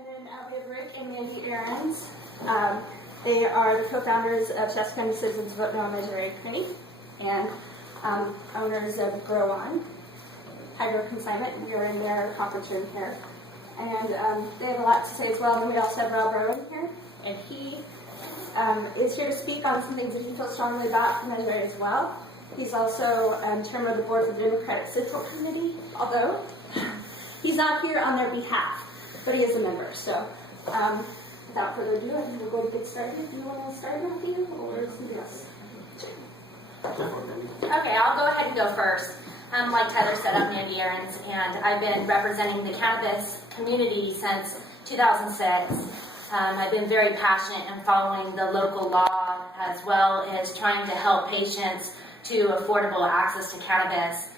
And then we have Rick and Mandy Ahrens. They are the co-founders of Shasta County Citizens Vote No on Measure A Committee and owners of Grow On Hydro Consignment. We are in their conference room here. And they have a lot to say as well. And then we also have Rob Rowan here. And he is here to speak on some things that he feels strongly about for Measure A as well. He's also chairman of the board for the Democratic Central Committee, although he's not here on their behalf, but he is a member. So without further ado, I think we'll go to get started. Do you want to start, Matthew, or somebody else? Okay, I'll go ahead and go first. Like Tyler said, I'm Mandy Ahrens, and I've been representing the cannabis community since 2006. I've been very passionate in following the local law as well as trying to help patients to affordable access to cannabis,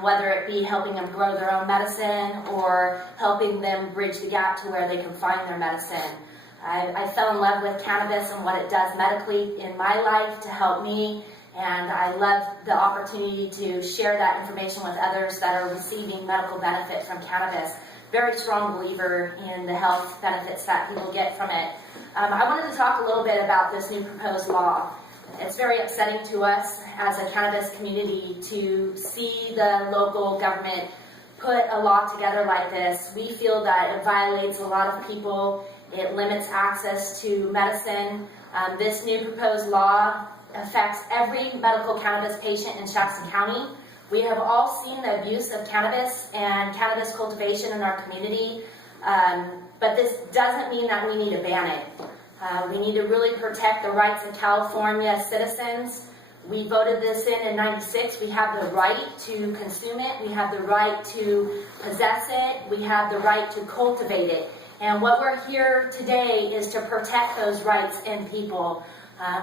whether it be helping them grow their own medicine or helping them bridge the gap to where they can find their medicine. I fell in love with cannabis and what it does medically in my life to help me, and I love the opportunity to share that information with others that are receiving medical benefit from cannabis. Very strong believer in the health benefits that people get from it. I wanted to talk a little bit about this new proposed law. It's very upsetting to us as a cannabis community to see the local government put a law together like this. We feel that it violates a lot of people. It limits access to medicine. This new proposed law affects every medical cannabis patient in Shasta County. We have all seen the abuse of cannabis and cannabis cultivation in our community, but this doesn't mean that we need to ban it. We need to really protect the rights of California citizens. We voted this in '96. We have the right to consume it. We have the right to possess it. We have the right to cultivate it. And what we're here today is to protect those rights in people.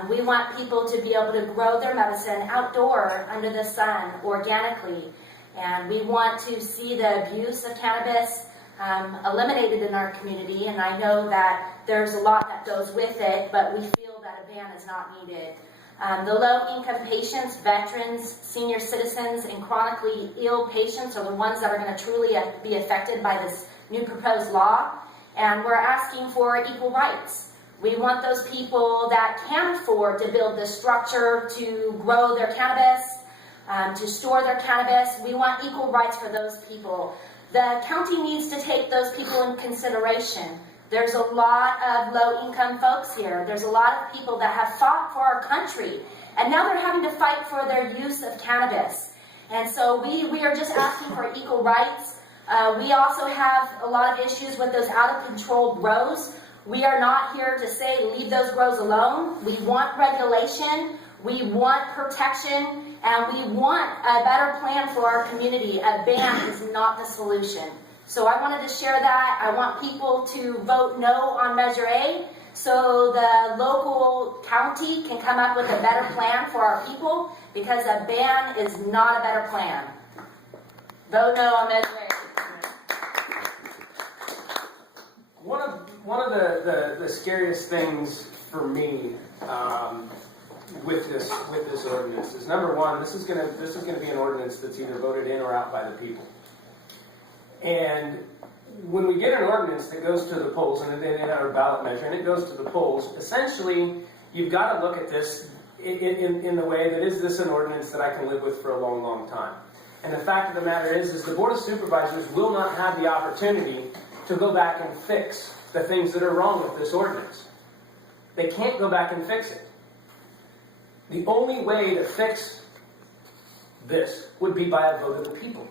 We want people to be able to grow their medicine outdoor under the sun organically. And we want to see the abuse of cannabis eliminated in our community. And I know that there's a lot that goes with it, but we feel that a ban is not needed. The low-income patients, veterans, senior citizens, and chronically ill patients are the ones that are going to truly be affected by this new proposed law. And we're asking for equal rights. We want those people that can afford to build the structure to grow their cannabis, to store their cannabis. We want equal rights for those people. The county needs to take those people in consideration. There's a lot of low-income folks here. There's a lot of people that have fought for our country, and now they're having to fight for their use of cannabis. And so we are just asking for equal rights. We also have a lot of issues with those out-of-control grows. We are not here to say leave those grows alone. We want regulation, we want protection, and we want a better plan for our community. A ban is not the solution. So I wanted to share that. I want people to vote no on Measure A so the local county can come up with a better plan for our people, because a ban is not a better plan. Vote no on Measure A. One of the scariest things for me with this ordinance is, number one, this is gonna be an ordinance that's either voted in or out by the people. And when we get an ordinance that goes to the polls, and then in our ballot measure, and it goes to the polls, essentially you've got to look at this in the way that, is this an ordinance that I can live with for a long, long time? And the fact of the matter is the Board of Supervisors will not have the opportunity to go back and fix the things that are wrong with this ordinance. They can't go back and fix it. The only way to fix this would be by a vote of the people.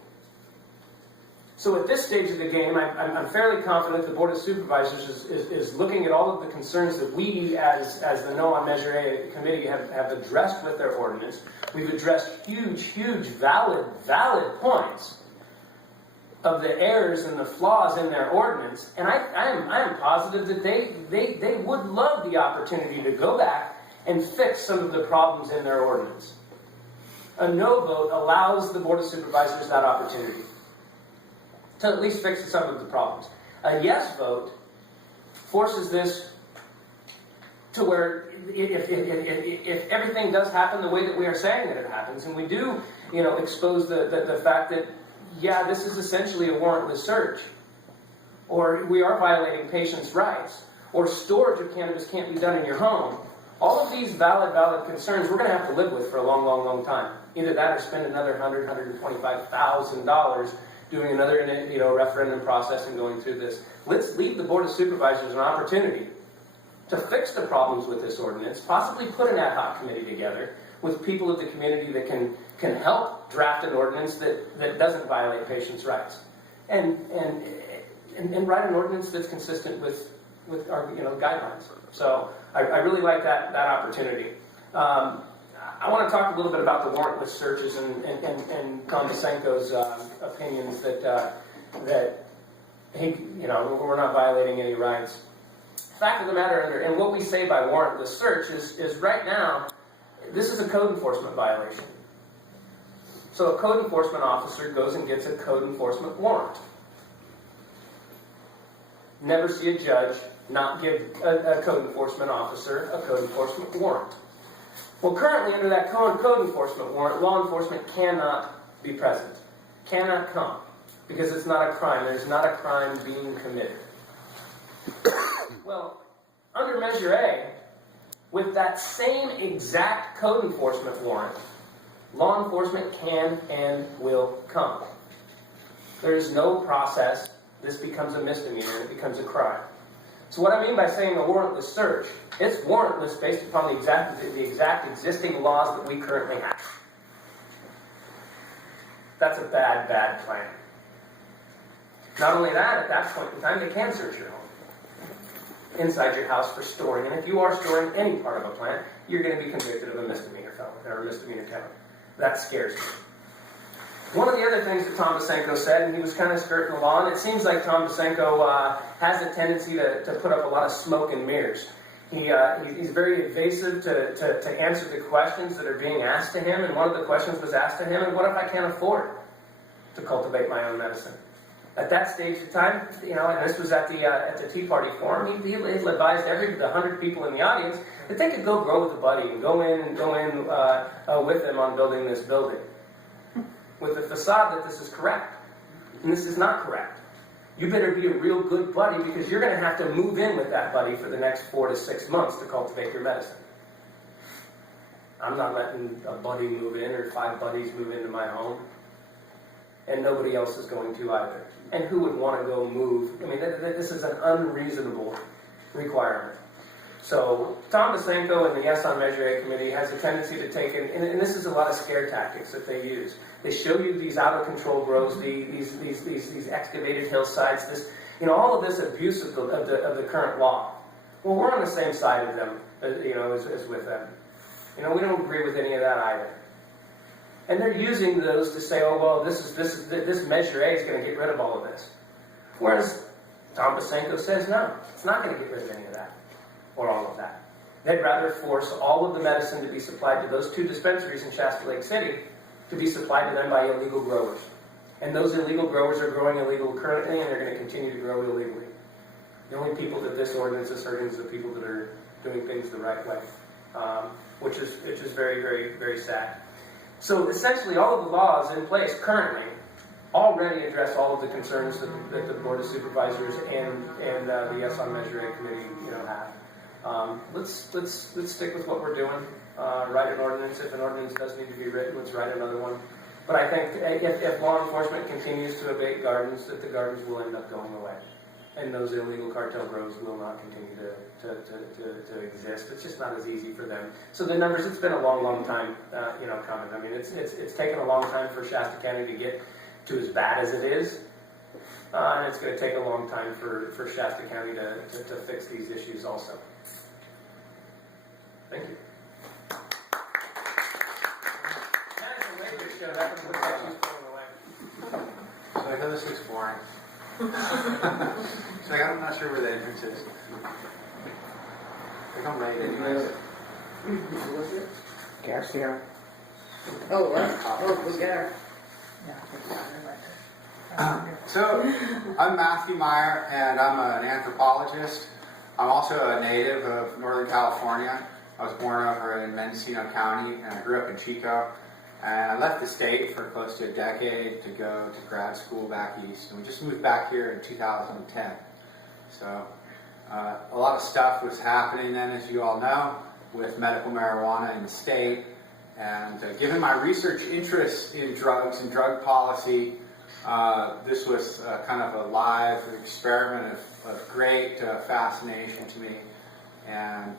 So at this stage of the game, I'm fairly confident the Board of Supervisors is looking at all of the concerns that we, as the No on Measure A committee, have addressed with their ordinance. We've addressed huge, valid points of the errors and the flaws in their ordinance, and I am positive that they would love the opportunity to go back and fix some of the problems in their ordinance. A no vote allows the Board of Supervisors that opportunity to at least fix some of the problems. A yes vote forces this to where if everything does happen the way that we are saying that it happens, and we do, expose the fact that, yeah, this is essentially a warrantless search. or we are violating patients' rights, or storage of cannabis can't be done in your home, all of these valid concerns we're going to have to live with for a long time. Either that or spend another $125,000 doing another referendum process and going through this. Let's leave the Board of Supervisors an opportunity to fix the problems with this ordinance, possibly put an ad hoc committee together with people of the community that can help draft an ordinance that doesn't violate patients' rights. And write an ordinance that's consistent with our guidelines. So I really like that opportunity. I want to talk a little bit about the warrantless searches and Tom Basenko's opinions that we're not violating any rights. Fact of the matter, and what we say by warrantless search is right now, this is a code enforcement violation. So a code enforcement officer goes and gets a code enforcement warrant. Never see a judge not give a code enforcement officer a code enforcement warrant. Well, currently under that code enforcement warrant, law enforcement cannot be present, cannot come, because it's not a crime. There's not a crime being committed. Well, under Measure A, with that same exact code enforcement warrant, law enforcement can and will come. There is no process. This becomes a misdemeanor. It becomes a crime. So what I mean by saying a warrantless search, it's warrantless based upon the exact existing laws that we currently have. That's a bad plan. Not only that, at that point in time, they can search your home, inside your house for storing. And if you are storing any part of a plant, you're going to be convicted of a misdemeanor felony or a misdemeanor count. That scares me. One of the other things that Tom Basenko said, and he was kind of skirting the law, and it seems like Tom Basenko has a tendency to put up a lot of smoke and mirrors. He's very evasive to answer the questions that are being asked to him, and one of the questions was asked to him, and what if I can't afford to cultivate my own medicine? At that stage of time, and this was at the Tea Party Forum, he advised the 100 people in the audience that they could go grow with a buddy and go in with them on building this building, with the facade that this is correct. And this is not correct. You better be a real good buddy, because you're going to have to move in with that buddy for the next 4 to 6 months to cultivate your medicine. I'm not letting a buddy move in or 5 buddies move into my home. And nobody else is going to either. And who would want to go move? I mean, this is an unreasonable requirement. So Tom Basenko and the Yes on Measure A committee has a tendency to take, and this is a lot of scare tactics that they use. They show you these out-of-control grows, these excavated hillsides, all of this abuse of the current law. Well, we're on the same side of them, as with them. We don't agree with any of that either. And they're using those to say, oh, well, this Measure A is going to get rid of all of this. Whereas Tom Basenko says, no, it's not going to get rid of any of that, or all of that. They'd rather force all of the medicine to be supplied to those 2 dispensaries in Shasta Lake City to be supplied to them by illegal growers. And those illegal growers are growing illegal currently, and they're going to continue to grow illegally. The only people that this ordinance is hurting is the people that are doing things the right way, which is very, very, very sad. So essentially, all of the laws in place currently already address all of the concerns that the Board of Supervisors and the Yes on Measure A committee have. Let's stick with what we're doing. Write an ordinance. If an ordinance does need to be written, let's write another one. But I think if law enforcement continues to abate gardens, that the gardens will end up going away, and those illegal cartel grows will not continue to exist. It's just not as easy for them. So the numbers, it's been a long time, coming. I mean, it's taken a long time for Shasta County to get to as bad as it is, and it's going to take a long time for Shasta County to fix these issues also. Thank you. So I know this looks boring. So I'm not sure where the entrance is. I think I'm late anyways. Gas here. Oh, what? Oh, we got her. So I'm Matthew Meyer, and I'm an anthropologist. I'm also a native of Northern California. I was born over in Mendocino County, and I grew up in Chico. And I left the state for close to a decade to go to grad school back east. And we just moved back here in 2010. So a lot of stuff was happening then, as you all know, with medical marijuana in the state. And given my research interests in drugs and drug policy, this was kind of a live experiment of great fascination to me. And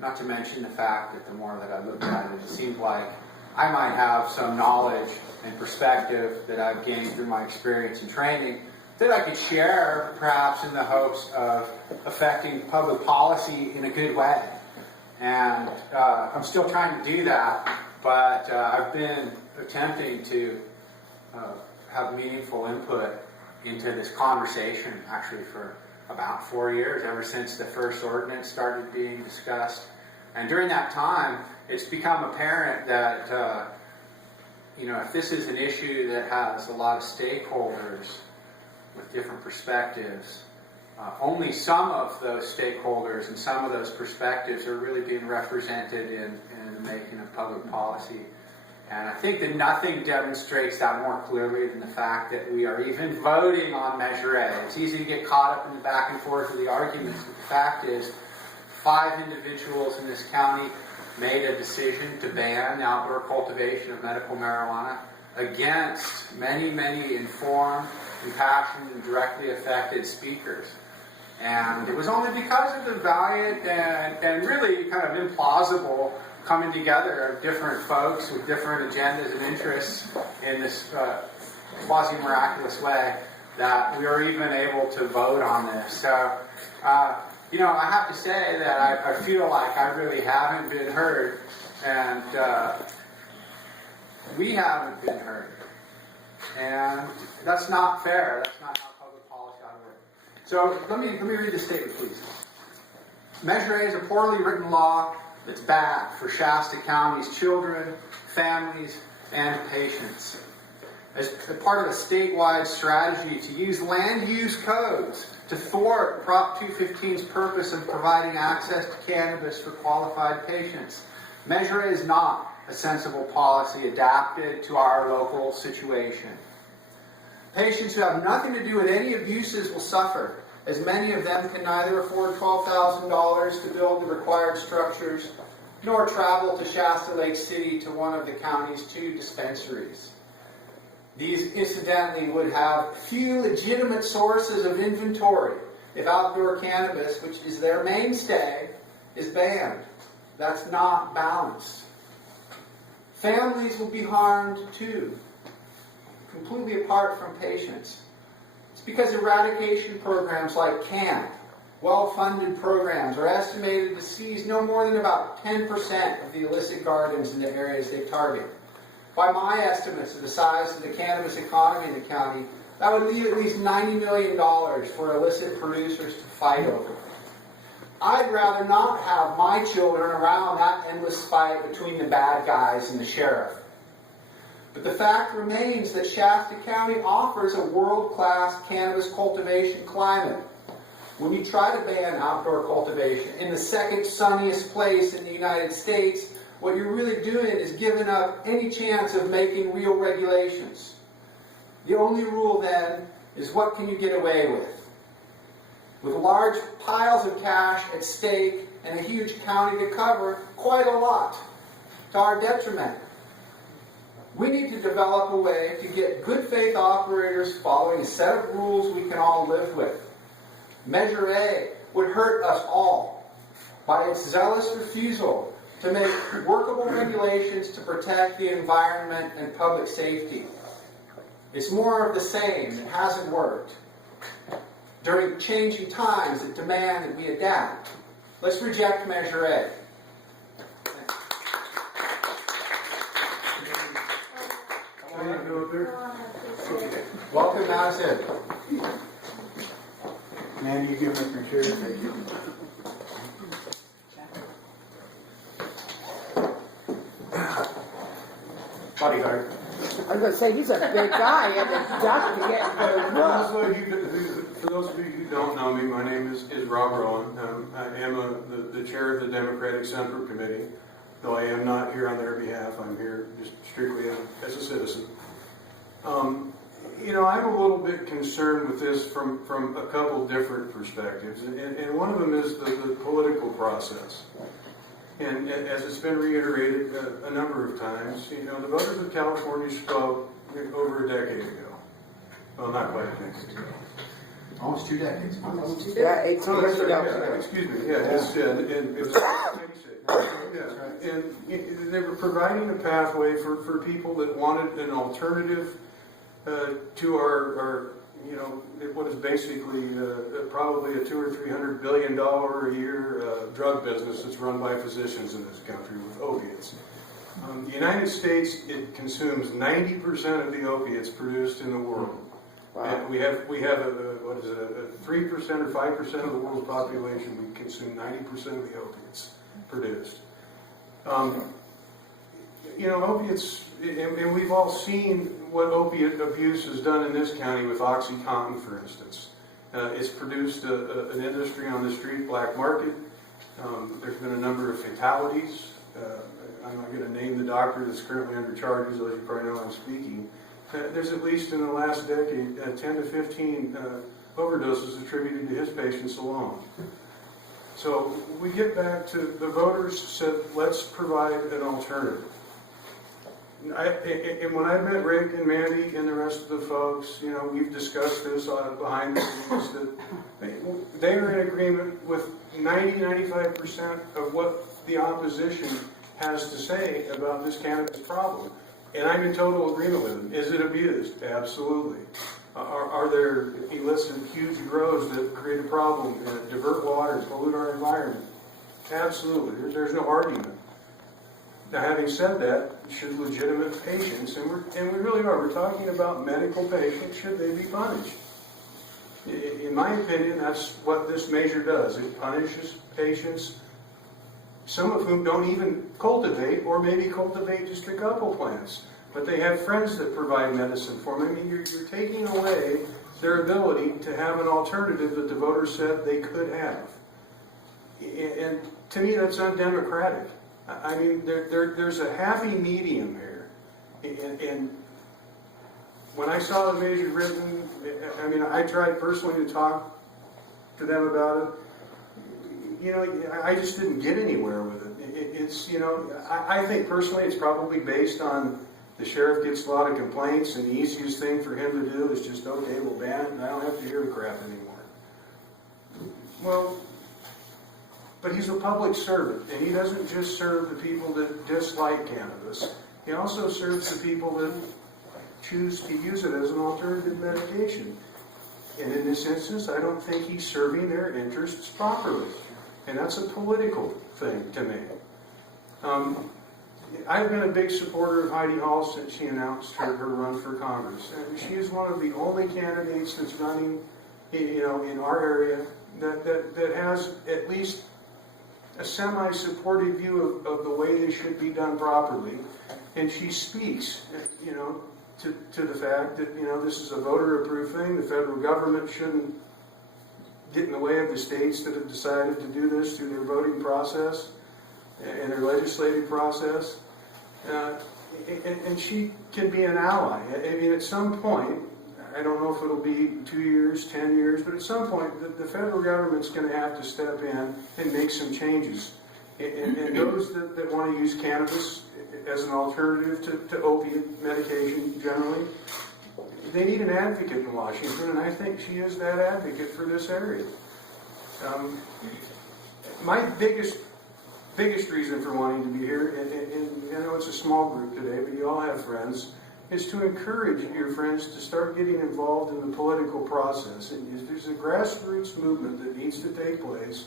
not to mention the fact that the more that I looked at it, it seemed like I might have some knowledge and perspective that I've gained through my experience and training that I could share, perhaps in the hopes of affecting public policy in a good way. And I'm still trying to do that, but I've been attempting to have meaningful input into this conversation actually for about 4 years, ever since the first ordinance started being discussed. And during that time, it's become apparent that if this is an issue that has a lot of stakeholders with different perspectives, only some of those stakeholders and some of those perspectives are really being represented in the making of public policy. And I think that nothing demonstrates that more clearly than the fact that we are even voting on Measure A. It's easy to get caught up in the back and forth of the arguments, but the fact is 5 individuals in this county made a decision to ban outdoor cultivation of medical marijuana against many, many informed, impassioned, and directly affected speakers. And it was only because of the valiant and really kind of implausible coming together of different folks with different agendas and interests in this quasi-miraculous way that we were even able to vote on this. So, I have to say that I feel like I really haven't been heard, and we haven't been heard. And that's not fair. That's not how public policy ought to work. So let me read the statement, please. Measure A is a poorly written law that's bad for Shasta County's children, families, and patients. As part of a statewide strategy to use land use codes to thwart Prop 215's purpose of providing access to cannabis for qualified patients, Measure A is not a sensible policy adapted to our local situation. Patients who have nothing to do with any abuses will suffer, as many of them can neither afford $12,000 to build the required structures, nor travel to Shasta Lake City to one of the county's 2 dispensaries. These, incidentally, would have few legitimate sources of inventory if outdoor cannabis, which is their mainstay, is banned. That's not balanced. Families will be harmed too, completely apart from patients. It's because eradication programs like CAMP, well-funded programs, are estimated to seize no more than about 10% of the illicit gardens in the areas they target. By my estimates of the size of the cannabis economy in the county, that would leave at least $90 million for illicit producers to fight over. I'd rather not have my children around that endless fight between the bad guys and the sheriff. But the fact remains that Shasta County offers a world-class cannabis cultivation climate. When you try to ban outdoor cultivation in the second sunniest place in the United States, what you're really doing is giving up any chance of making real regulations. The only rule then is what can you get away with? With large piles of cash at stake and a huge county to cover, quite a lot, to our detriment. We need to develop a way to get good faith operators following a set of rules we can all live with. Measure A would hurt us all by its zealous refusal to make workable regulations to protect the environment and public safety. It's more of the same. It hasn't worked. During changing times that demand that we adapt, let's reject Measure A. Welcome, Madison. Man, you give up your chair. Thank you. Bodyguard. I was going to say, he's a big guy. He had to duck to get For those of you who don't know me, my name is Rob Rowan. I am the chair of the Democratic Central Committee. though I am not here on their behalf. I'm here just strictly as a citizen. You know, I'm a little bit concerned with this from a couple different perspectives, and one of them is the political process. And as it's been reiterated a number of times, you know, the voters of California spoke over a decade ago. Well, not quite a decade ago. Almost 2 decades. Yeah, 18 years ago. Yeah, excuse me, yeah, and it was 96. Yeah, and they were providing a pathway for people that wanted an alternative to our, you know, what is basically probably a $200 or $300 billion a year drug business that's run by physicians in this country with opiates. The United States, it consumes 90% of the opiates produced in the world. Wow. And we have a 3% or 5% of the world's population. We consume 90% of the opiates produced. You know, opiates, and we've all seen what opiate abuse has done in this county with OxyContin, for instance. It's produced an industry on the street black market. There's been a number of fatalities. I'm not going to name the doctor that's currently under charges, as you probably know I'm speaking. There's at least in the last decade 10 to 15 overdoses attributed to his patients alone. So we get back to the voters said, let's provide an alternative. And when I met Rick and Mandy and the rest of the folks, you know, we've discussed this behind the scenes, that they are in agreement with 90-95% of what the opposition has to say about this cannabis problem. And I'm in total agreement with them. Is it abused? Absolutely. Are there illicit huge grows that create a problem, divert water, pollute our environment? Absolutely. There's no argument. Now, having said that, should legitimate patients, and we really are, we're talking about medical patients, should they be punished? In my opinion, that's what this measure does. It punishes patients, some of whom don't even cultivate, or maybe cultivate just a couple plants, but they have friends that provide medicine for them. I mean, you're taking away their ability to have an alternative that the voters said they could have. And to me, that's undemocratic. I mean, there's a happy medium here. And when I saw the measure written, I mean, I tried personally to talk to them about it. You know, I just didn't get anywhere with it. It's, you know, I think personally it's probably based on the sheriff gets a lot of complaints, and the easiest thing for him to do is just, okay, we'll ban it, and I don't have to hear the crap anymore. Well, but he's a public servant, and he doesn't just serve the people that dislike cannabis. He also serves the people that choose to use it as an alternative medication. And in this instance, I don't think he's serving their interests properly. And that's a political thing to me. I've been a big supporter of Heidi Hall since she announced her run for Congress. And she is one of the only candidates that's running, you know, in our area that has at least a semi-supportive view of the way they should be done properly. And she speaks, you know, to the fact that, you know, this is a voter-approved thing. The federal government shouldn't get in the way of the states that have decided to do this through their voting process and their legislative process. And she can be an ally. I mean, at some point, I don't know if it'll be 2 years, 10 years, but at some point, the federal government's going to have to step in and make some changes. And those that want to use cannabis as an alternative to opiate medication generally, they need an advocate in Washington, and I think she is that advocate for this area. My biggest reason for wanting to be here, and I know it's a small group today, but you all have friends, is to encourage your friends to start getting involved in the political process. And there's a grassroots movement that needs to take place.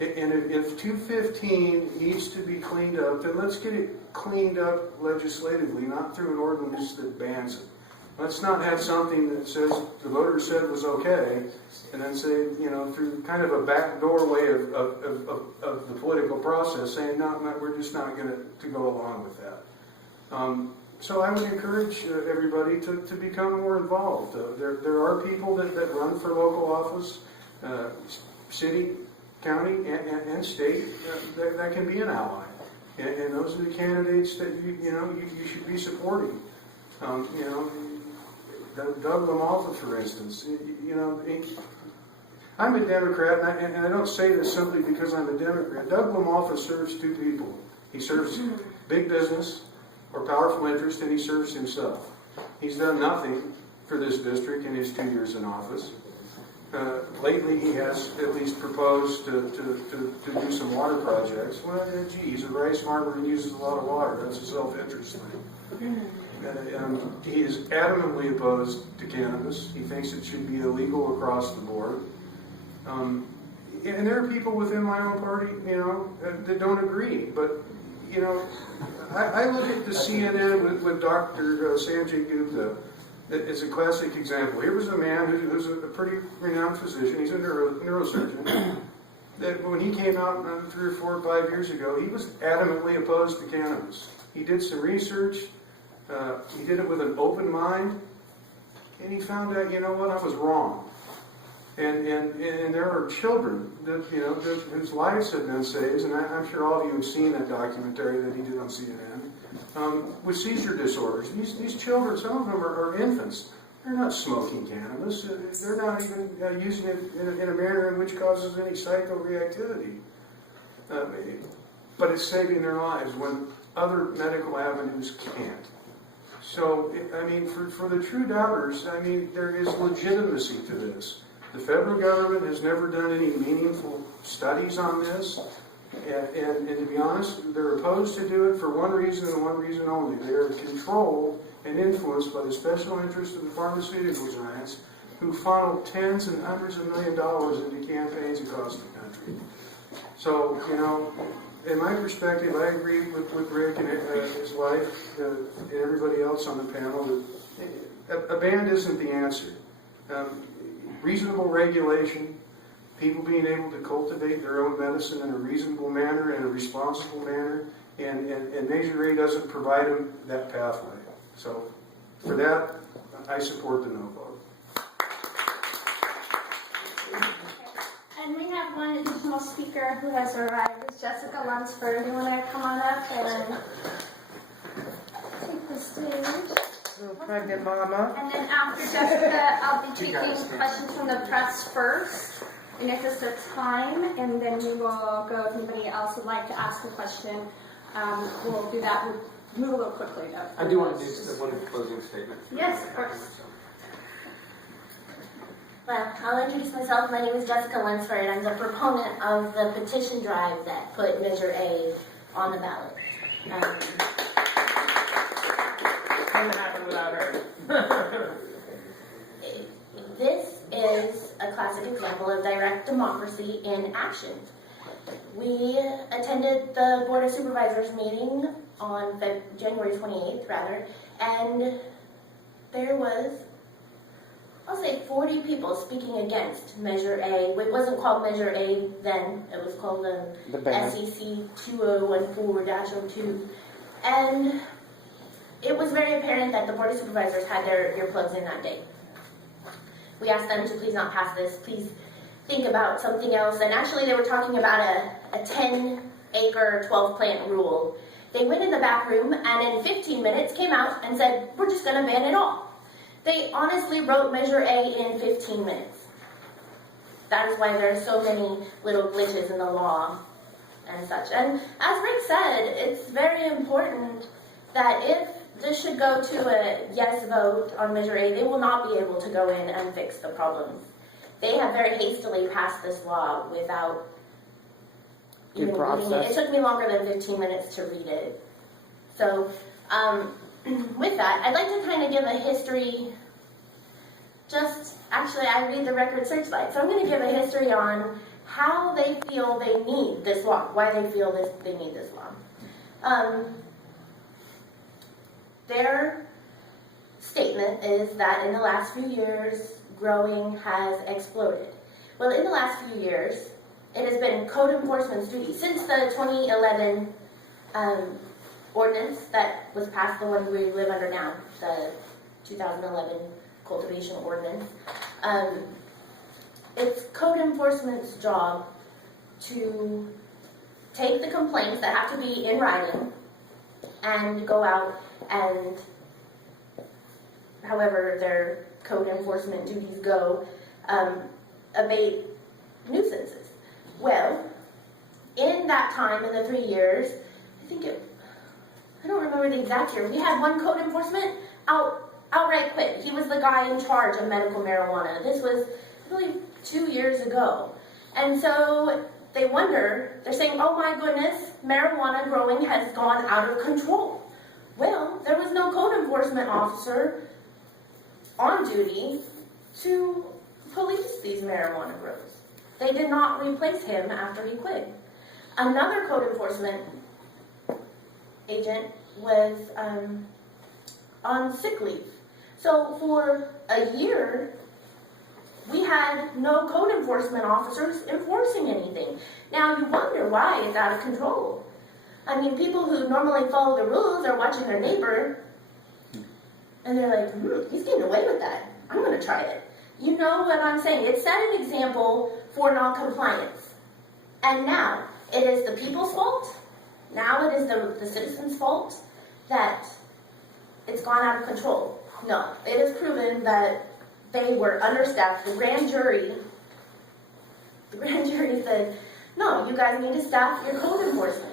And if 215 needs to be cleaned up, then let's get it cleaned up legislatively, not through an ordinance that bans it. Let's not have something that says the voters said was okay, and then say, you know, through kind of a backdoor way of the political process, saying, no, we're just not going to go along with that. So I would encourage everybody to become more involved. There are people that run for local office, city, county, and state, that can be an ally. And those are the candidates that you should be supporting. Doug LaMalfa, for instance, I'm a Democrat, and I don't say this simply because I'm a Democrat. Doug LaMalfa serves two people. He serves big business or powerful interest, and he serves himself. He's done nothing for this district in his 2 years in office. Lately, he has at least proposed to do some water projects. Well, gee, he's a rice farmer and uses a lot of water. That's a self-interest thing. He is adamantly opposed to cannabis. He thinks it should be illegal across the board. And there are people within my own party, that don't agree. But, I look at the CNN with Dr. Sanjay Gupta as a classic example. Here was a man who's a pretty renowned physician. He's a neurosurgeon. That when he came out 3 or 4 or 5 years ago, he was adamantly opposed to cannabis. He did some research. He did it with an open mind, and he found out, I was wrong. And there are children that whose lives have been saved, and I'm sure all of you have seen that documentary that he did on CNN with seizure disorders. These children, some of them are infants. They're not smoking cannabis. They're not even using it in a manner in which causes any psychoreactivity. But it's saving their lives when other medical avenues can't. So, for the true doubters, there is legitimacy to this. The federal government has never done any meaningful studies on this, and to be honest, they're opposed to do it for one reason and one reason only. They are controlled and influenced by the special interests of the pharmaceutical giants who funnel tens and hundreds of $millions into campaigns across the country. So, in my perspective, I agree with Rick and his wife and everybody else on the panel that a ban isn't the answer. Reasonable regulation, people being able to cultivate their own medicine in a reasonable manner, in a responsible manner, and Measure A doesn't provide them that pathway. So, for that, I support the no vote. And we have one additional speaker who has arrived. It's Jessica Lunsford. You want to come on up and take the stage? Little pregnant mama. And then after Jessica, I'll be taking questions from the press first, in interest of time, and then we will go if anybody else would like to ask a question. We'll do that. We'll move a little quickly, though. I do want to do one closing statement. Yes, of course. Well, I'll introduce myself. My name is Jessica Lunsford. I'm the proponent of the petition drive that put Measure A on the ballot. Couldn't happen without her. This is a classic example of direct democracy in action. We attended the Board of Supervisors meeting on January 28th, and there was, I'll say, 40 people speaking against Measure A. It wasn't called Measure A then. It was called the SEC 2014-02. And it was very apparent that the Board of Supervisors had their earplugs in that day. We asked them to please not pass this, please think about something else. And actually they were talking about a 10-acre, 12-plant rule. They went in the back room and in 15 minutes came out and said, we're just going to ban it all. They honestly wrote Measure A in 15 minutes. That is why there are so many little glitches in the law and such. And as Rick said, it's very important that if this should go to a yes vote on Measure A, they will not be able to go in and fix the problems. They have very hastily passed this law without even reading it. It took me longer than 15 minutes to read it. So, with that, I'd like to kind of give a history. Actually, I read the Record Searchlight, so I'm going to give a history on how they feel they need this law, why they feel they need this law. Their statement is that in the last few years, growing has exploded. Well, in the last few years, it has been code enforcement's duty. Since the 2011 ordinance that was passed, the one we live under now, the 2011 cultivation ordinance, it's code enforcement's job to take the complaints that have to be in writing and go out and, however their code enforcement duties go, abate nuisances. Well, in that time, in the 3 years, I don't remember the exact year, we had one code enforcement outright quit. He was the guy in charge of medical marijuana. This was, I believe, 2 years ago. And so they wonder, they're saying, oh my goodness, marijuana growing has gone out of control. Well, there was no code enforcement officer on duty to police these marijuana grows. They did not replace him after he quit. Another code enforcement agent was on sick leave. So for a year, we had no code enforcement officers enforcing anything. Now you wonder why it's out of control. I mean, people who normally follow the rules are watching their neighbor, and they're like, he's getting away with that. I'm going to try it. You know what I'm saying? It set an example for non-compliance. And now, it is the people's fault. Now it is the citizens' fault that it's gone out of control. No, it is proven that they were understaffed. The grand jury said, no, you guys need to staff your code enforcement.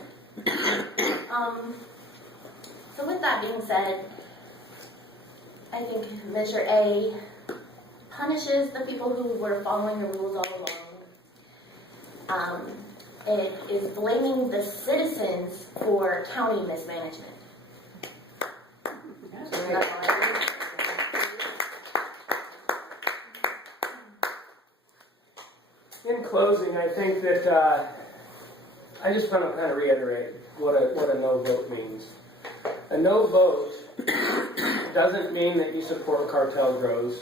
So with that being said, I think Measure A punishes the people who were following the rules all along. It is blaming the citizens for county mismanagement. That's all I have. In closing, I think that I just want to kind of reiterate what a no vote means. A no vote doesn't mean that you support cartel grows.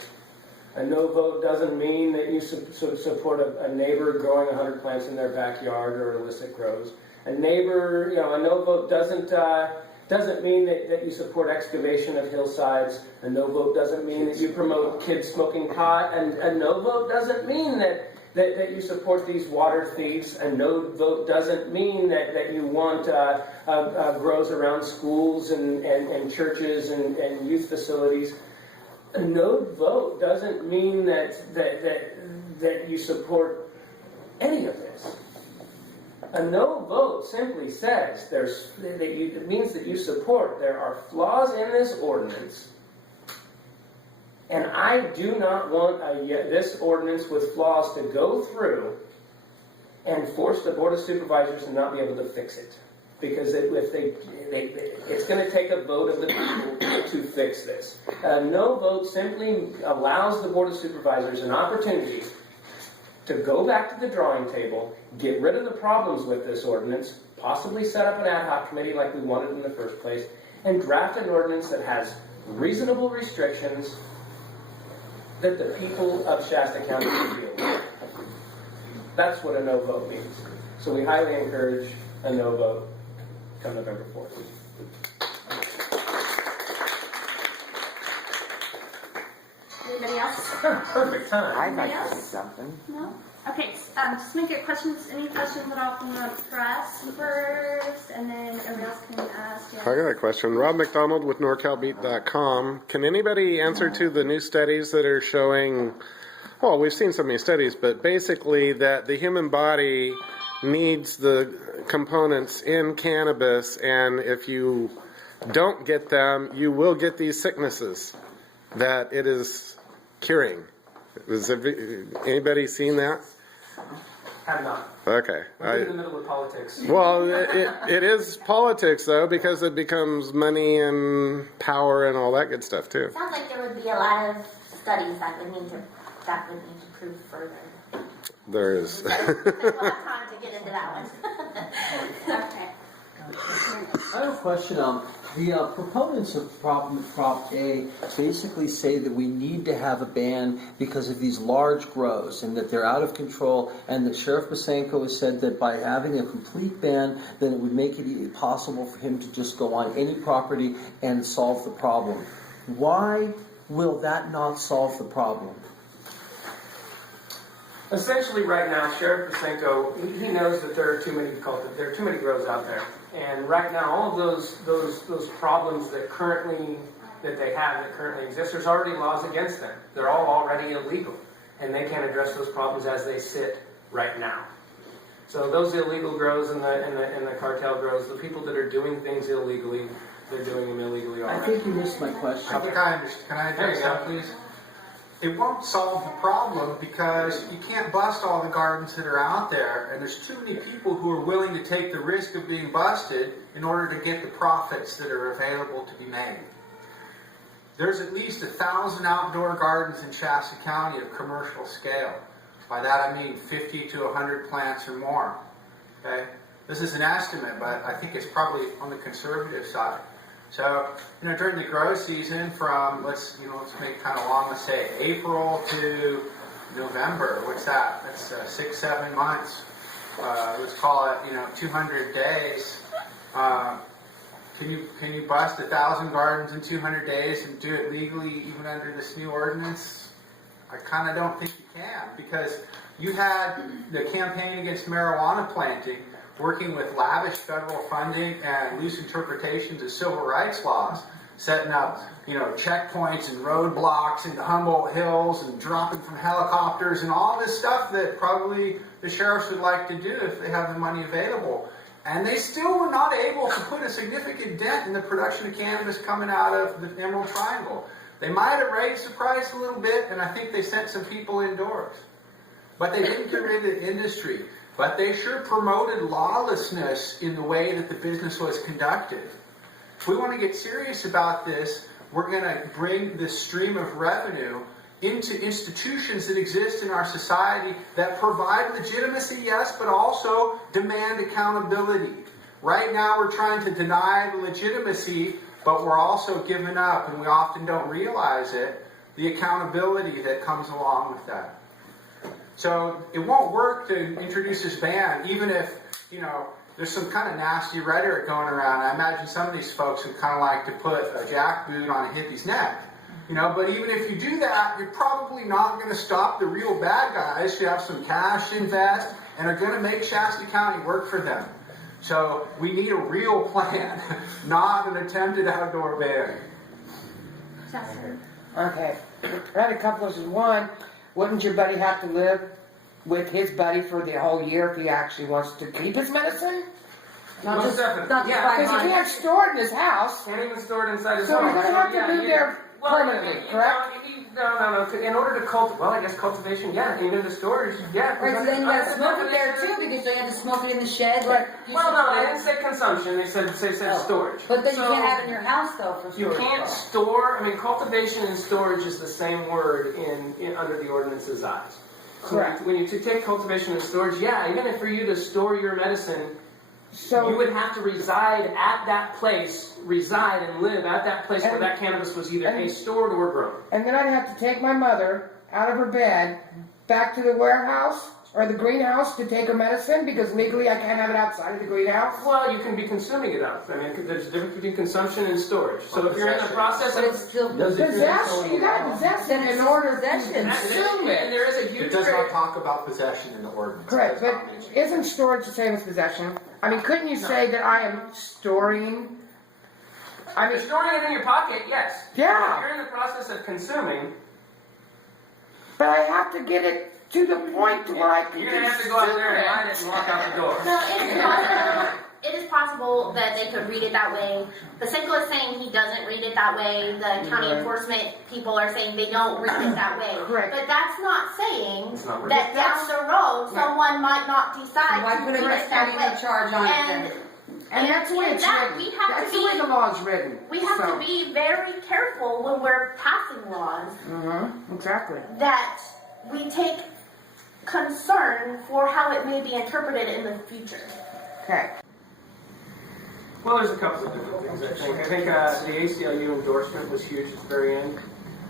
A no vote doesn't mean that you support a neighbor growing 100 plants in their backyard or illicit grows. A no vote doesn't mean that you support excavation of hillsides. A no vote doesn't mean that you promote kids smoking pot. And a no vote doesn't mean that you support these water thieves. A no vote doesn't mean that you want grows around schools and churches and youth facilities. A no vote doesn't mean that you support any of this. A no vote simply says it means that you support there are flaws in this ordinance, and I do not want this ordinance with flaws to go through and force the Board of Supervisors to not be able to fix it. Because it's going to take a vote of the people to fix this. A no vote simply allows the Board of Supervisors an opportunity to go back to the drawing table, get rid of the problems with this ordinance, possibly set up an ad hoc committee like we wanted in the first place, and draft an ordinance that has reasonable restrictions that the people of Shasta County can deal with. That's what a no vote means. So we highly encourage a no vote come November 4th. Anybody else? Perfect time. I'd like Anybody to say else? something. No? Okay, just make it questions. Any questions at all from the press first, and then everybody else can ask. Yeah. I got a question. Rob McDonald with NorCalBeat.com. Can anybody answer to the new studies that are showing, well, we've seen so many studies, but basically that the human body needs the components in cannabis, and if you don't get them, you will get these sicknesses that it is curing. Has anybody seen that? Have not. Okay. We're in the middle of politics. Well, it is politics, though, because it becomes money and power and all that good stuff, too. Sounds like there would be a lot of studies that would need to prove further. There is. We'll have time to get into that one. Okay. I have a question. The proponents of Prop A basically say that we need to have a ban because of these large grows and that they're out of control, and that Sheriff Basenko has said that by having a complete ban, then it would make it possible for him to just go on any property and solve the problem. Why will that not solve the problem? Essentially, right now, Sheriff Pasenko, he knows that there are too many grows out there, and right now, all of those problems that they have that currently exist, there's already laws against them. They're all already illegal, and they can't address those problems as they sit right now. So those illegal grows and the cartel grows, the people that are doing things illegally, they're doing them illegally I already. think you missed my question. I think I understand. Can I address that, please? It won't solve the problem because you can't bust all the gardens that are out there, and there's too many people who are willing to take the risk of being busted in order to get the profits that are available to be made. There's at least 1,000 outdoor gardens in Shasta County of commercial scale. By that I mean 50 to 100 plants or more. Okay? This is an estimate, but I think it's probably on the conservative side. So, during the grow season from, let's make kind of long, let's say April to November, what's that? That's 6-7 months. Let's call it, 200 days. Can you bust 1,000 gardens in 200 days and do it legally even under this new ordinance? I kind of don't think you can, because you had the campaign against marijuana planting working with lavish federal funding and loose interpretations of civil rights laws, setting up, checkpoints and roadblocks into Humboldt Hills and dropping from helicopters and all this stuff that probably the sheriffs would like to do if they have the money available. And they still were not able to put a significant dent in the production of cannabis coming out of the Emerald Triangle. They might have raised the price a little bit, and I think they sent some people indoors. But they didn't get rid of the industry. But they sure promoted lawlessness in the way that the business was conducted. If we want to get serious about this, we're going to bring this stream of revenue into institutions that exist in our society that provide legitimacy, yes, but also demand accountability. Right now we're trying to deny the legitimacy, but we're also giving up, and we often don't realize it, the accountability that comes along with that. So it won't work to introduce this ban, even if, there's some kind of nasty rhetoric going around. I imagine some of these folks would kind of like to put a jackboot on a hippie's neck. But even if you do that, you're probably not going to stop the real bad guys who have some cash to invest and are going to make Shasta County work for them. So we need a real plan, not an attempted outdoor ban. Okay. I had a couple of questions. One, wouldn't your buddy have to live with his buddy for the whole year if he actually wants to keep his medicine? Most Not definitely. just Yeah. Because he can't store it in his house. Can't even store it inside his So home. he's going to have to move there permanently, correct? No. In order to cultivation, yeah. Even the storage, yeah. Right, so then you gotta smoke it there too, because don't you have to smoke it in the shed? Right. Well, no, they didn't say consumption. They said storage. But then you So, can't have it in your house though for You storage. can't store. Cultivation and storage is the same word in under the ordinance's eyes. So Correct. when you take cultivation and storage, yeah, even if for you to store your medicine, So you would have to reside at that place, and live at that place where that cannabis was either stored or grown. And then I'd have to take my mother out of her bed back to the warehouse or the greenhouse to take her medicine because legally I can't have it outside of the greenhouse. Well, you can be consuming it out. There's a difference between consumption and storage. So if you're in the process But of it's still Possession, you gotta possess it in order to consume and it. there is a huge It does trade. not talk about possession in the ordinance. Correct, It does but not mention it. isn't storage the same as possession? Couldn't you say that I am storing? If you're storing it in your pocket, yes. Yeah. If you're in the process of consuming, But I have to get it to the point to where I can you're going to have to go out there and consume hide it and walk out the door. So it is possible that they could read it that way. Pasenko is saying he doesn't read it that way. The county enforcement people are saying they don't read it that way. Correct. But that's not saying It's not right. that down the road someone might not decide Why to put read a it that study way. in charge on it And then? And that's the way it's that written. we have That's to the way be- the law is written. we have So- to be very careful when we're passing laws Exactly. that we take concern for how it may be interpreted in the future. Okay. Well, there's a couple of different things, I think. I think the ACLU endorsement was huge at the very end.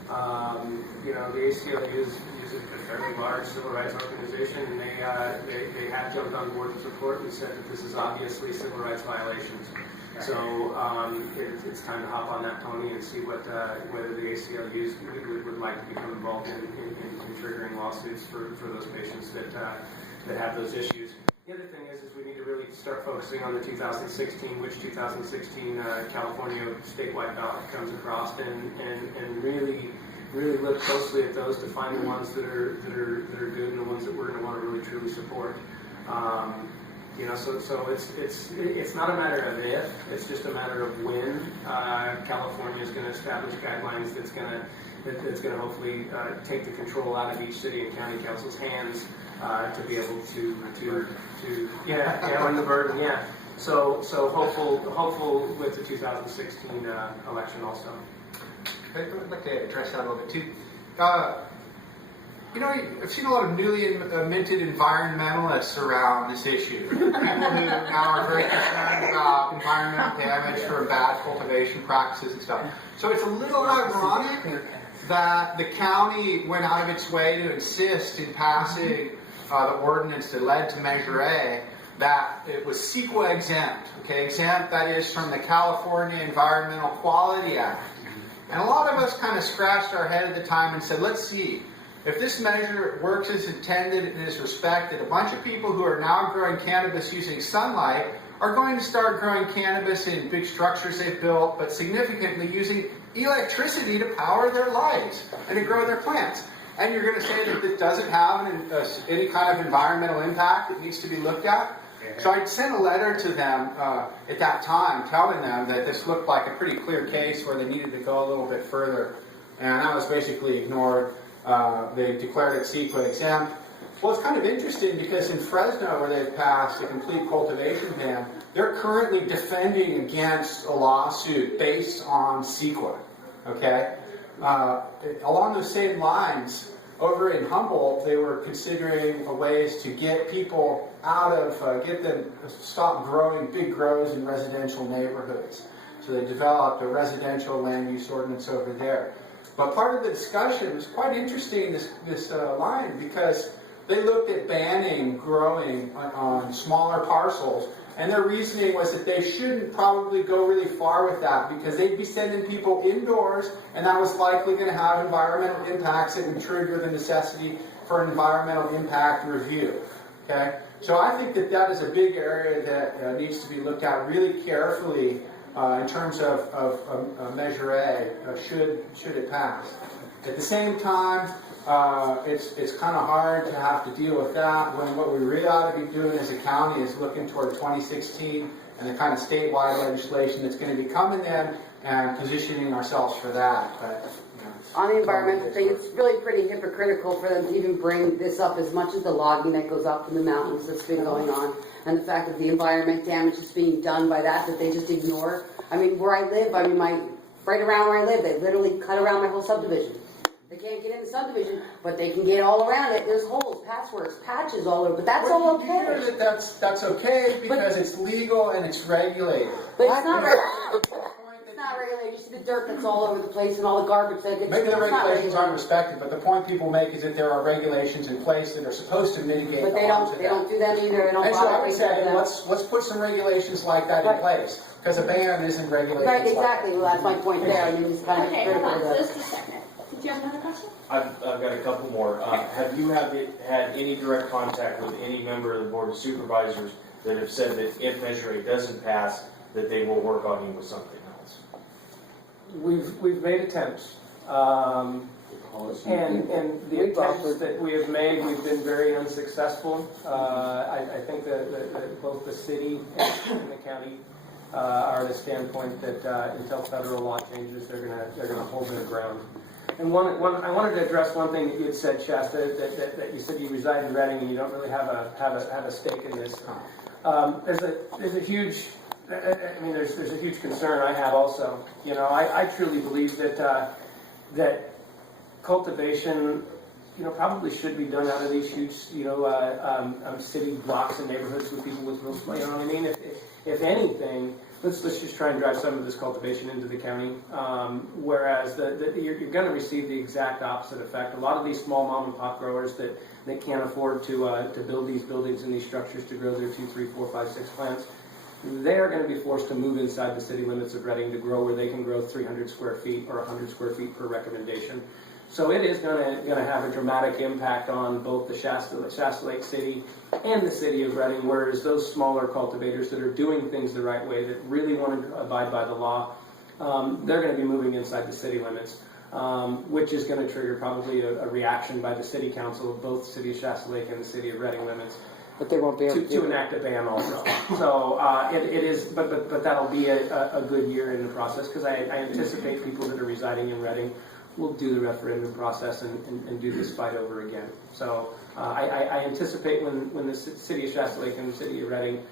The ACLU is a fairly large civil rights organization, and they have jumped on board with support and said that this is obviously civil rights violations. So it's time to hop on that pony and see what whether the ACLUs would like to become involved in triggering lawsuits for those patients that have those issues. The other thing is we need to really start focusing on the 2016, which 2016 California statewide ballot comes across, and really look closely at those to find the ones that are good and the ones that we're going to want to really truly support. So it's not a matter of if, it's just a matter of when California is going to establish guidelines that's going to hopefully take the control out of each city and county council's hands to be able to and the burden, yeah. So hopeful with the 2016 election also. I'd like to address that a little bit too. I've seen a lot of newly minted environmentalists around this issue. People who now are very concerned about environmental damage from bad cultivation practices and stuff. So it's a little ironic that the county went out of its way to insist in passing the ordinance that led to Measure A that it was CEQA exempt. Okay, exempt, that is, from the California Environmental Quality Act. And a lot of us kind of scratched our head at the time and said, let's see, if this measure works as intended and is respected, a bunch of people who are now growing cannabis using sunlight are going to start growing cannabis in big structures they've built, but significantly using electricity to power their lights and to grow their plants. And you're going to say that this doesn't have any kind of environmental impact that needs to be looked at? So I sent a letter to them at that time telling them that this looked like a pretty clear case where they needed to go a little bit further. And that was basically ignored. They declared it CEQA exempt. Well, it's kind of interesting because in Fresno, where they've passed a complete cultivation ban, they're currently defending against a lawsuit based on CEQA. Okay? Along those same lines, over in Humboldt, they were considering ways to get people out of, get them stop growing big grows in residential neighborhoods. So they developed a residential land use ordinance over there. But part of the discussion was quite interesting, this line, because they looked at banning growing on smaller parcels, and their reasoning was that they shouldn't probably go really far with that because they'd be sending people indoors, and that was likely going to have environmental impacts that would trigger the necessity for an environmental impact review. Okay, so I think that is a big area that needs to be looked at really carefully in terms of Measure A, should it pass. At the same time, it's kind of hard to have to deal with that when what we really ought to be doing as a county is looking toward 2016 and the kind of statewide legislation that's going to be coming in and positioning ourselves for that. But, On the environmental thing, it's really pretty hypocritical for them to even bring this up as much as the logging that goes up in the mountains that's been going on, and the fact that the environment damage is being done by that they just ignore. I mean, where I live, right around where I live, they literally cut around my whole subdivision. They can't get in the subdivision, but they can get all around it. There's holes, patchworks, patches all over, but that's all okay. You know that's okay because it's legal and it's regulated. But it's not regulated. It's not regulated. You see the dirt that's all over the place and all the garbage that gets. Maybe the regulations aren't respected, but the point people make is that there are regulations in place that are supposed to mitigate. But they don't do them either. They don't and so I would bother say them. let's put some regulations like that in place because a ban isn't regulated. Right, exactly. Well, that's my point there. I mean, it's kind of Okay, hold on, critical. just a second. Did you have another question? I've got a couple more. Have you had any direct contact with any member of the Board of Supervisors that have said that if Measure A doesn't pass, that they will work on you with something else? We've made attempts, and the attempts that we have made, we've been very unsuccessful. I think that both the city and the county are at a standpoint that until federal law changes, they're gonna hold their ground. And I wanted to address one thing that you had said, Shasta, that you said you reside in Reading and you don't really have a stake in this. There's a huge. I mean, there's a huge concern I have also. You know, I truly believe that cultivation, probably should be done out of these huge, city blocks and neighborhoods with people with real, you know what I mean? If anything, let's just try and drive some of this cultivation into the county. Whereas you're going to receive the exact opposite effect. A lot of these small mom and pop growers that can't afford to build these buildings and these structures to grow their 2, 3, 4, 5, 6 plants. they're going to be forced to move inside the city limits of Reading to grow where they can grow 300 square feet or 100 square feet per recommendation. So it is going to have a dramatic impact on both the Shasta Lake City and the city of Reading, whereas those smaller cultivators that are doing things the right way, that really want to abide by the law, they're going to be moving inside the city limits, which is going to trigger probably a reaction by the city council of both the city of Shasta Lake and the city of Reading limits. But they won't be able To enact a ban also. So it is, but that'll be a good year in the process, because I anticipate people that are residing in Reading will do the referendum process and do this fight over again. So I anticipate when the city of Shasta Lake and the city of Reading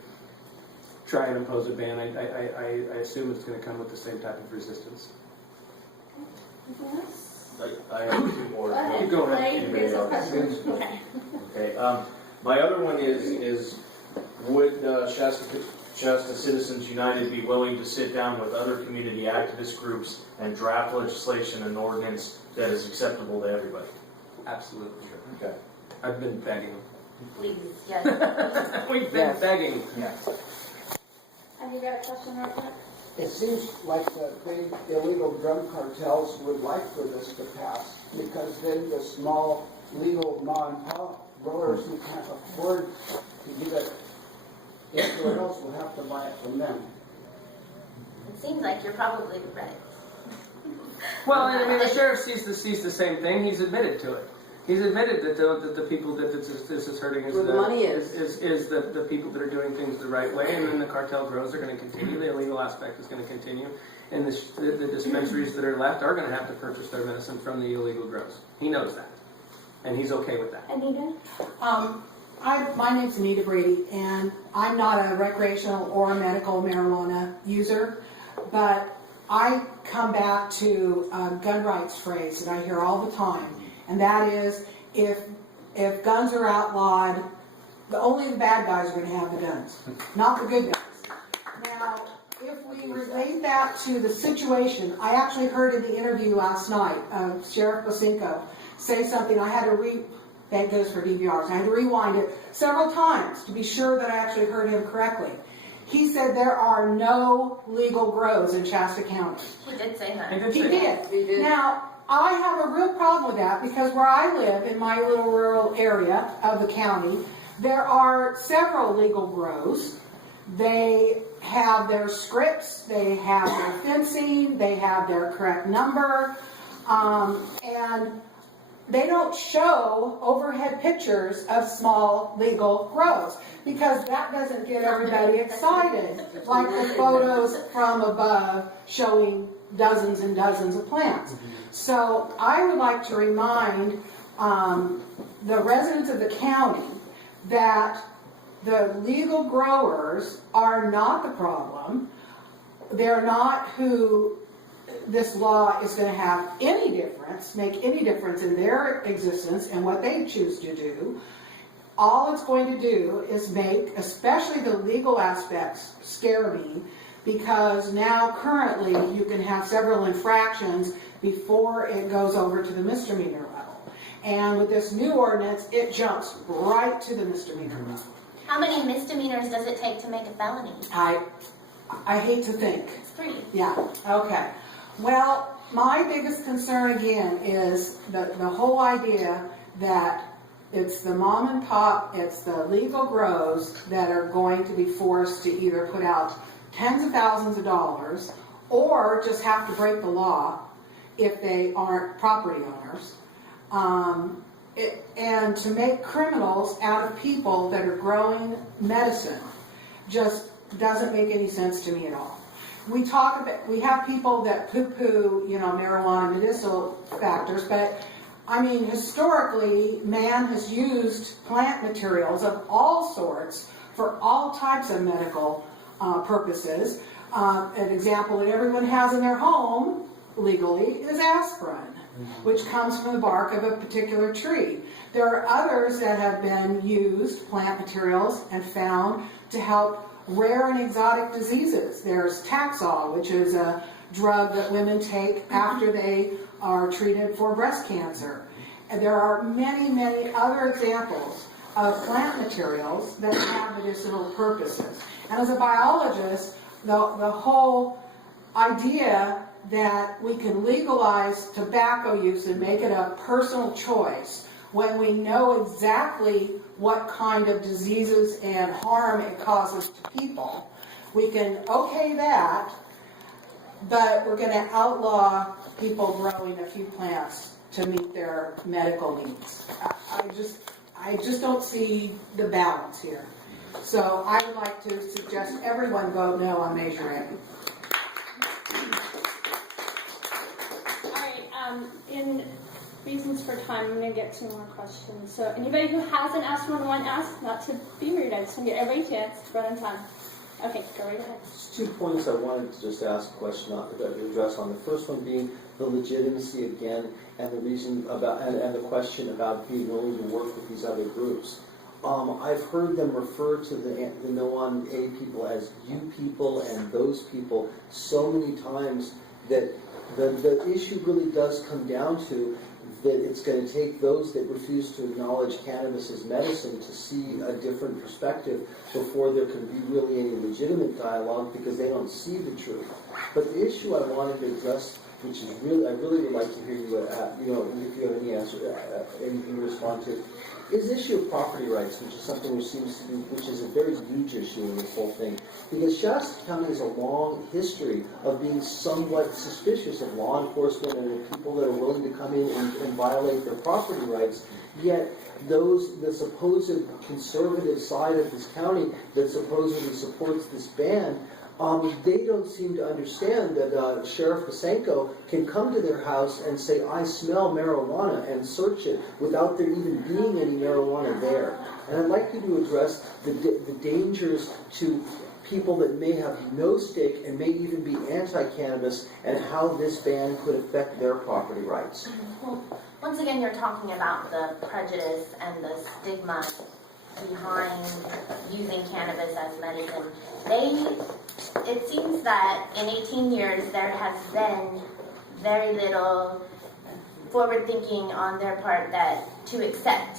try and impose a ban, I assume it's going to come with the same type of resistance. Anything else? I have two more. Go ahead. Go ahead. Clay, Anybody here's a else? question. Okay. Okay, my other one is would Shasta Citizens United be willing to sit down with other community activist groups and draft legislation and ordinance that is acceptable to everybody? Absolutely. Okay. I've been begging. Please, yes. We've been begging. Have you got a question, Robert? It seems like the big illegal drug cartels would like for this to pass, because then the small legal mom and pop growers who can't afford to give it anywhere else will have to buy it from them. It seems like you're probably right. Well, I mean, the sheriff sees the same thing. He's admitted to it. He's admitted that the people that this is hurting is Where the money is. the people that are doing things the right way, and then the cartel grows are going to continue. The illegal aspect is going to continue, and the dispensaries that are left are going to have to purchase their medicine from the illegal grows. He knows that, and he's okay with that. Anita? My name's Anita Brady, and I'm not a recreational or a medical marijuana user, but I come back to a gun rights phrase that I hear all the time, and that is, if guns are outlawed, only the bad guys are going to have the guns, not the good guys. Now, if we relate that to the situation, I actually heard in the interview last night, Sheriff Bosinko say something. I had to thank goodness for DVRs. I had to rewind it several times to be sure that I actually heard him correctly. He said there are no legal grows in Shasta County. He did say that. He did. Now, I have a real problem with that, because where I live, in my little rural area of the county, there are several legal grows. They have their scripts, they have their fencing, they have their correct number, and they don't show overhead pictures of small legal grows, because that doesn't get everybody excited, like the photos from above showing dozens and dozens of plants. So I would like to remind the residents of the county that the legal growers are not the problem. They're not who this law is going to have any difference, make any difference in their existence and what they choose to do. All it's going to do is make, especially the legal aspects, scare me, because now currently you can have several infractions before it goes over to the misdemeanor level. And with this new ordinance, it jumps right to the misdemeanor level. How many misdemeanors does it take to make a felony? I hate to think. It's 3. Yeah, okay. Well, my biggest concern again is the whole idea that it's the mom and pop, it's the legal grows that are going to be forced to either put out tens of thousands of dollars or just have to break the law if they aren't property owners. And to make criminals out of people that are growing medicine just doesn't make any sense to me at all. We have people that poo-poo, marijuana medicinal factors, but I mean, historically, man has used plant materials of all sorts for all types of medical purposes. An example that everyone has in their home legally is aspirin, which comes from the bark of a particular tree. There are others that have been used, plant materials, and found to help rare and exotic diseases. There's Taxol, which is a drug that women take after they are treated for breast cancer. And there are many, many other examples of plant materials that have medicinal purposes. And as a biologist, the whole idea that we can legalize tobacco use and make it a personal choice when we know exactly what kind of diseases and harm it causes to people, we can okay that, but we're going to outlaw people growing a few plants to meet their medical needs. I just don't see the balance here. So I would like to suggest everyone vote no on Measure A. All right, in reasons for time, I'm going to get two more questions. So anybody who hasn't asked one, ask, not to be rude, I just want to give everybody a chance to run on time. Okay, go right ahead. Just 2 points I wanted to just ask a question on, address on. The first one being the legitimacy again, and the reason about, and the question about being willing to work with these other groups. I've heard them refer to the No on A people as you people and those people so many times that the issue really does come down to that it's going to take those that refuse to acknowledge cannabis as medicine to see a different perspective before there can be really any legitimate dialogue, because they don't see the truth. But the issue I wanted to address, which is really, I really would like to hear you, if you have any answer, anything to respond to, is the issue of property rights, which is something which seems to be, which is a very huge issue in this whole thing. Because Shasta County has a long history of being somewhat suspicious of law enforcement and the people that are willing to come in and violate their property rights. Yet the supposed conservative side of this county that supposedly supports this ban, they don't seem to understand that Sheriff Bosenko can come to their house and say, I smell marijuana, and search it without there even being any marijuana there. And I'd like you to address the dangers to people that may have no stake and may even be anti-cannabis, and how this ban could affect their property rights. Well, once again, you're talking about the prejudice and the stigma behind using cannabis as medicine. It seems that in 18 years there has been very little forward thinking on their part to accept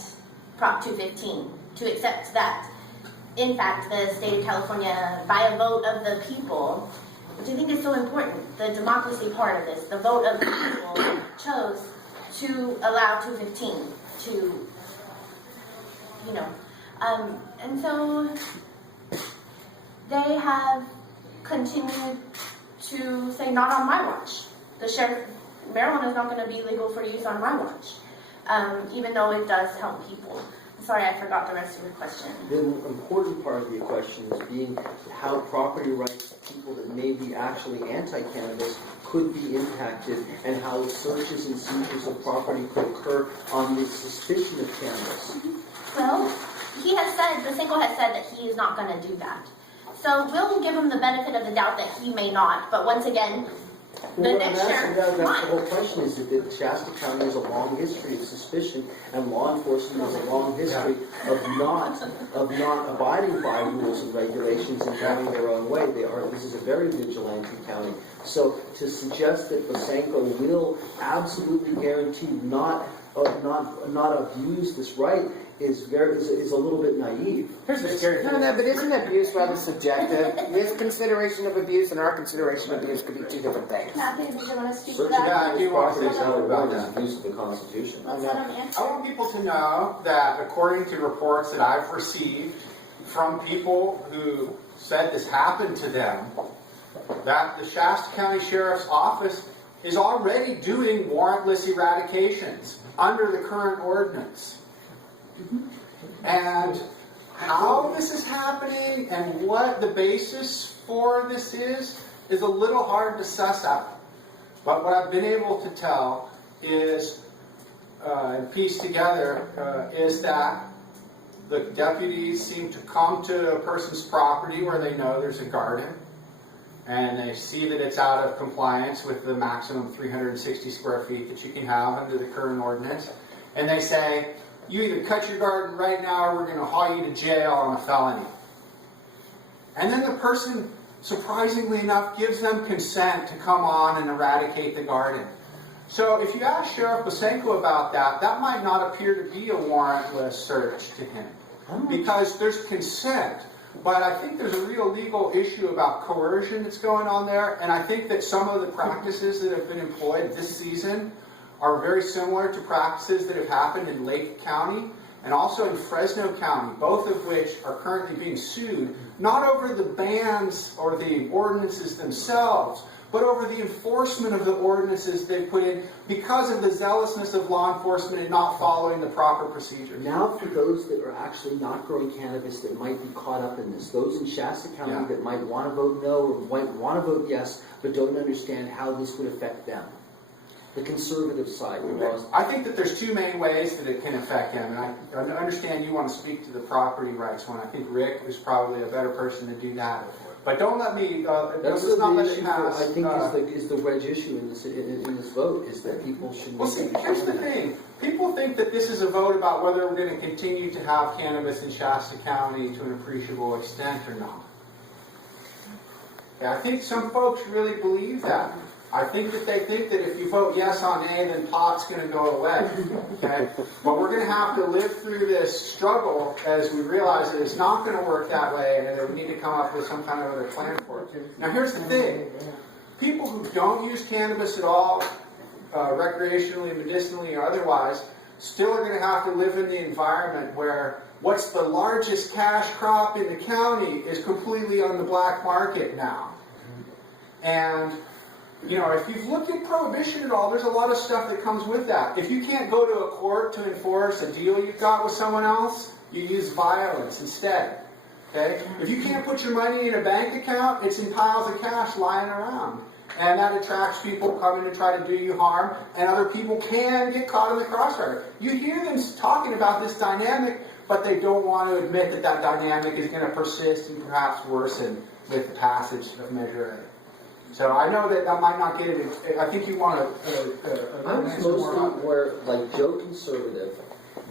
Prop 215, to accept that, in fact, the state of California, by a vote of the people, which I think is so important, the democracy part of this, the vote of the people chose to allow 215 to, and so they have continued to say, not on my watch. Marijuana is not going to be legal for use on my watch, even though it does help people. Sorry, I forgot the rest of your question. The important part of your question is being how property rights of people that may be actually anti-cannabis could be impacted, and how searches and seizures of property could occur on the suspicion of cannabis. Well, Bosenko has said that he is not going to do that. So we'll give him the benefit of the doubt that he may not. But once again, That's the whole question, is that Shasta County has a long history of suspicion, and law enforcement has a long history of not abiding by rules and regulations and having their own way. This is a very vigilante county. So to suggest that Bosenko will absolutely guarantee not abuse this right is a little bit naive. Here's the scary thing. No, but isn't abuse rather subjective? His consideration of abuse and our consideration of abuse could be two different things. Kathy, did you want to speak to Searching that? people's property is not about the abuse of the Constitution. Let's let him answer. I want people to know that according to reports that I've received from people who said this happened to them, that the Shasta County Sheriff's Office is already doing warrantless eradications under the current ordinance. And how this is happening and what the basis for this is a little hard to suss out. But what I've been able to tell is, and piece together, is that the deputies seem to come to a person's property where they know there's a garden, and they see that it's out of compliance with the maximum 360 square feet that you can have under the current ordinance, and they say, you either cut your garden right now or we're going to haul you to jail on a felony. And then the person, surprisingly enough, gives them consent to come on and eradicate the garden. So if you ask Sheriff Bosenko about that, that might not appear to be a warrantless search to him. because there's consent. But I think there's a real legal issue about coercion that's going on there, and I think that some of the practices that have been employed this season are very similar to practices that have happened in Lake County and also in Fresno County, both of which are currently being sued, not over the bans or the ordinances themselves, but over the enforcement of the ordinances they've put in because of the zealousness of law enforcement and not following the proper procedures. Now for those that are actually not growing cannabis that might be caught up in this, those in Shasta County Yeah. that might want to vote no or might want to vote yes, but don't understand how this would affect them. The conservative side. I think that there's two main ways that it can affect them, and I understand you want to speak to the property rights one. I think Rick is probably a better person to do that. But don't let me, That's let's not the let it issue. pass. I think is the wedge issue in this vote is that people should. Well, see, here's the thing. People think that this is a vote about whether we're going to continue to have cannabis in Shasta County to an appreciable extent or not. Yeah, I think some folks really believe that. I think that they think that if you vote yes on A, then pot's going to go away. Okay? But we're going to have to live through this struggle as we realize that it's not going to work that way and that we need to come up with some kind of other plan for it. Now, here's the thing. People who don't use cannabis at all, recreationally, medicinally, or otherwise, still are going to have to live in the environment where what's the largest cash crop in the county is completely on the black market now. And you know, if you've looked at prohibition at all, there's a lot of stuff that comes with that. If you can't go to a court to enforce a deal you've got with someone else, you use violence instead. Okay? If you can't put your money in a bank account, it's in piles of cash lying around. And that attracts people coming to try to do you harm, and other people can get caught in the crossfire. You hear them talking about this dynamic, but they don't want to admit that that dynamic is going to persist and perhaps worsen with the passage of Measure A. So I know that might not get it. I think you want to. I was mostly where, like, Joe Conservative,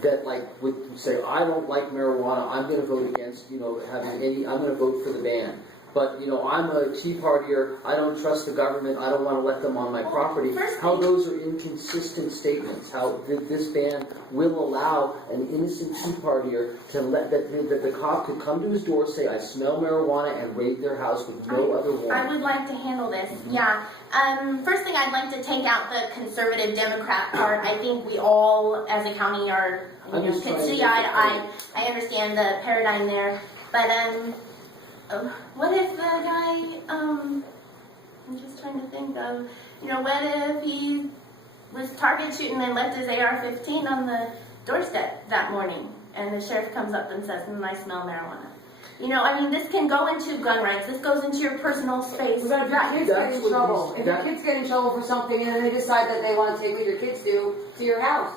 that like would say, I don't like marijuana. I'm going to vote against, having any. I'm going to vote for the ban. But I'm a Tea Partier. I don't trust the government. I don't want to let them on my property. How those are inconsistent statements. How this ban will allow an innocent Tea Partier to let that the cop could come to his door, say, I smell marijuana, and raid their house with no other warrant. I would like to handle this. Yeah. First thing, I'd like to take out the conservative Democrat part. I think we all, as a county, are can see eye to eye. I understand the paradigm there, but what if the guy, I'm just trying to think of, what if he was target shooting and left his AR-15 on the doorstep that morning, and the sheriff comes up and says, I smell marijuana. This can go into gun rights. This goes into your personal space. If your kids get in trouble, if your kids get in trouble for something, and then they decide that they want to take what your kids do to your house,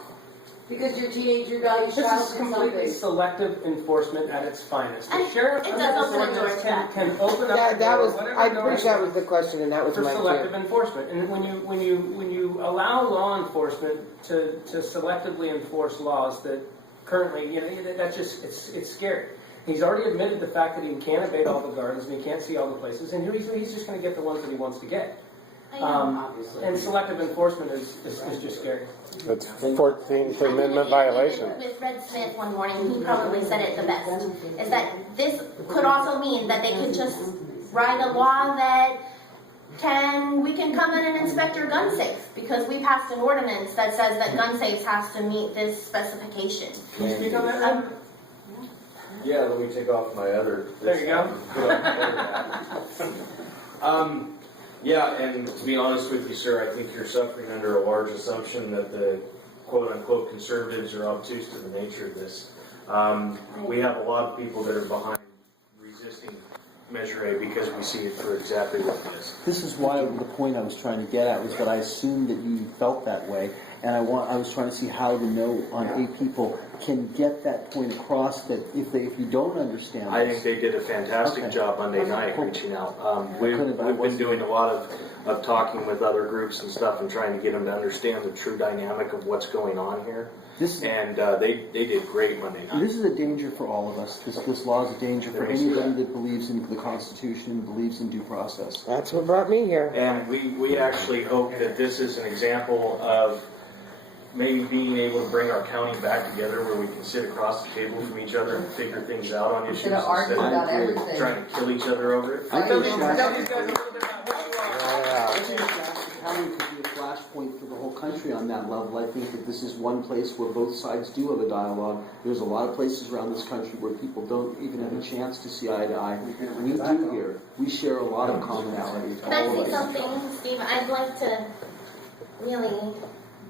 because your teenager died, This is completely selective enforcement at its finest. The sheriff it does open a door to that. can open up That was, I think that was the question, and that was for my selective answer. enforcement. And when you allow law enforcement to selectively enforce laws that currently, that's just it's scary. He's already admitted the fact that he can't evade all the gardens and he can't see all the places, and he's just going to get the ones that he wants to get. And selective enforcement is just scary. That's 14th Amendment violation. With Red Smith one morning, he probably said it the best, is that this could also mean that they could just write a law that we can come in and inspect your gun safe, because we passed an ordinance that says that gun safes has to meet this specification. Can you speak on that? Yeah, let me take off my other. There you go. Yeah, and to be honest with you, sir, I think you're suffering under a large assumption that the quote-unquote conservatives are obtuse to the nature of this. We have a lot of people that are behind resisting Measure A because we see it for exactly what it is. This is why the point I was trying to get at was that I assumed that you felt that way, and I was trying to see how the No on A people can get that point across, that if you don't understand I this, think they did a fantastic job Monday night reaching out. We've been doing a lot of talking with other groups and stuff and trying to get them to understand the true dynamic of what's going on here. And they did great Monday night. This is a danger for all of us. This law is a danger for anybody that believes in the Constitution and believes in due process. That's what brought me here. And we actually hope that this is an example of maybe being able to bring our county back together where we can sit across the table from each other and figure things out on issues Instead of arguing about of everything. trying to kill each other over it. I think Tell these guys a little bit about what you are. I think Shasta County could be a flashpoint for the whole country on that level. I think that this is one place where both sides do have a dialogue. There's a lot of places around this country where people don't even have a chance to see eye to eye. We do here. We share a lot of commonality. Can I all of say us. something, Steve? I'd like to really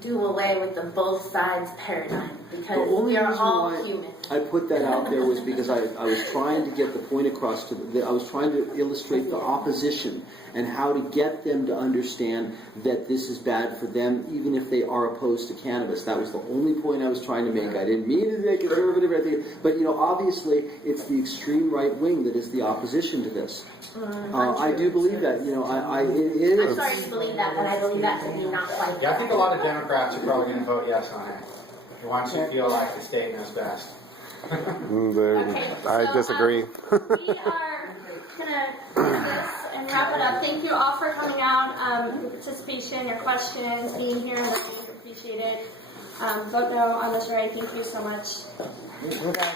do away with the both sides paradigm The because only we are reason all why human. I put that out there was because I was trying to get the point across I was trying to illustrate the opposition and how to get them to understand that this is bad for them, even if they are opposed to cannabis. That was the only point I was trying to make. I didn't mean to be conservative or anything, but obviously it's the extreme right wing that is the opposition to this. I do believe that. It I'm is. sorry you believe that, but I believe that to be not quite. Yeah, I think a lot of Democrats are probably going to vote yes on it. Once you feel like the state knows best. I disagree. We are gonna do this and wrap it up. Thank you all for coming out, your participation, your questions, being here. We appreciate it. Vote no on this, right? Thank you so much. Okay.